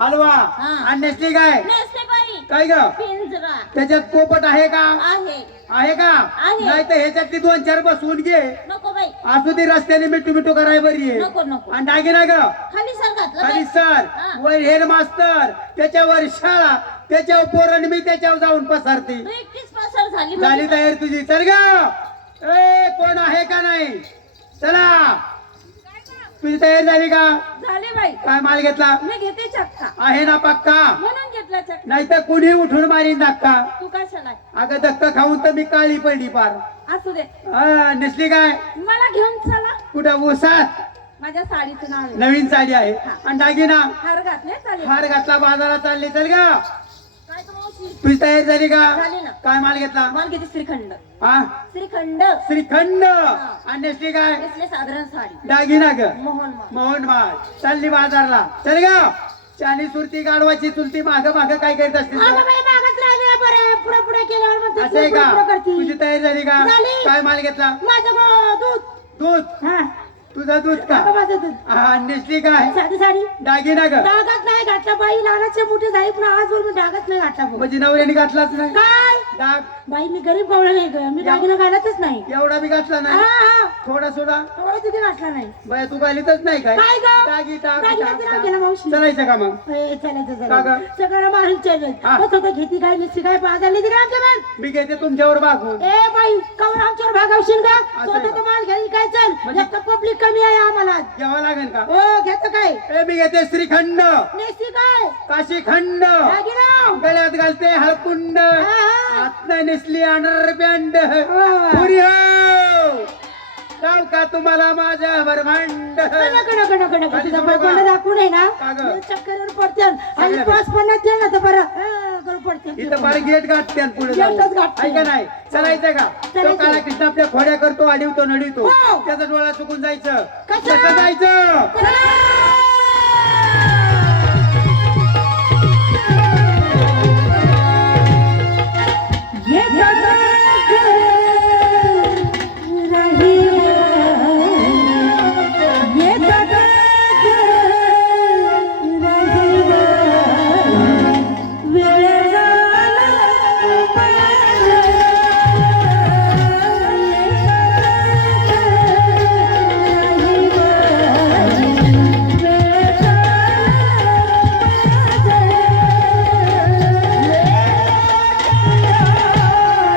हलवा हा. आणि नेसली काय नेसते बाई. काय ग? पिंजरा. त्याच्यात पोपट आहे का? आहे. आहे का? आहे. नाही तर ह्याच्यातली दोन चार बसवून घे. नको बाई. असू दे रस्त्याने मिठू मिठू कराय बरी. आहे नको नको. आणि दागिना ग. खाली सर घातलं खाली बाई. सर. हा. वर हेड मास्तर त्याच्यावर शाळा. त्याच्यावर पोरण मी त्याच्यावर जाऊन पसरते. तू एकटीच पसार झाली झाली म्हणजे तयारी तुझी. चल ग. ए कोण आहे का नाही? चला. तुझी तयारी झाली का? झाली बाई. काय माल घेतला? मी घेते चक्का. आहे ना पक्का? म्हणून घेतला चक्का. नाही तर कुणी उठून मारीन धक्का? तू कशाला? अगं धक्का खाऊन तर मी काळी पडली पार असू दे. हा, नेसली काय? मला घेऊन चला. कुठं? ऊसात? माझ्या साडीचं नाव आहे. नवीन साडी आहे. आणि दागिना? हार घातले चालेल. हार घातला बाजारात चालली चल गा. तुझी तयारी झाली का? झाली ना. काय माल घेतला? मला किती श्रीखंड. हा? श्रीखंड. श्रीखंड. आणि नेसली काय? साधारण साडी. दागिना ग. मोहन माल. मोहन माल. चालली बाजारला. चल गा. चाली सुरती गाडवाची चुलती माग माग काय करीत पुढे पुढे केल्यावर म्हणते, असं आहे पुढं- पुढं का करती. तुझी तयारी झाली का? झाली. काय माल घेतला? माझं गो- दूध. दूध? हा. तुझं दूध का? अगं माझं दूध. हा नेसली काय? साधी साडी. दागिना ग. घातला बाई लहानाचे मोठे झाली पण आजवर मी डागात नाही घातला भाऊ. म्हणजे नवऱ्याने घातलाच नाही? काय? डाग. बाई मी गरीब पावला नाही ग. मी दागिना घालतच नाही. एवढा बी घातला हा नाही? हा थोडा सोडा थोडा तिथे घातला नाही. बाय तू घालीतच नाही काय? काय ग? दागी टाक दागिन्याचं नाव केलं टाक मावशी. चलायचं का मग? ए, का ग? सगळं मारून हा. मग घेती काय निसती काय बाजारली ती काय आमच्या बाई? मी घेते तुमच्यावर ए बाई कवर आमच्यावर भागावशील का आहे स्वतः का? तर माल घ्यायला काय चल? म्हणजे- एक पब्लिक कमी आहे आम्हाला. घ्यावं लागेल का? हो घेत काय? ए मी घेते श्रीखंड. काय? काशीखंड गळ्यात घालते हळकुंड. आतनं नेसली अंडरपॅन्ट वा. पुरी हो. जाऊ का तुम्हाला माझ्या ब्रह्मांड नको नको नको नको कधी तुझा नको बायकोला का? दाखवून आहे ना? का ग? मी चक्करवर पडते. आणि सगळ्या पाच पन्नास दे ना तर बरं. इथं फार गेट गाठते पुढे जाऊ गेटच गाठते. ऐका नाही चलायचं का? तो चलायचं. काळा कृष्ण आपल्या खोड्या करतो अडवतो नडवतो. हो. त्याचा डोळा चुकून जायचं. कसं? जायचं.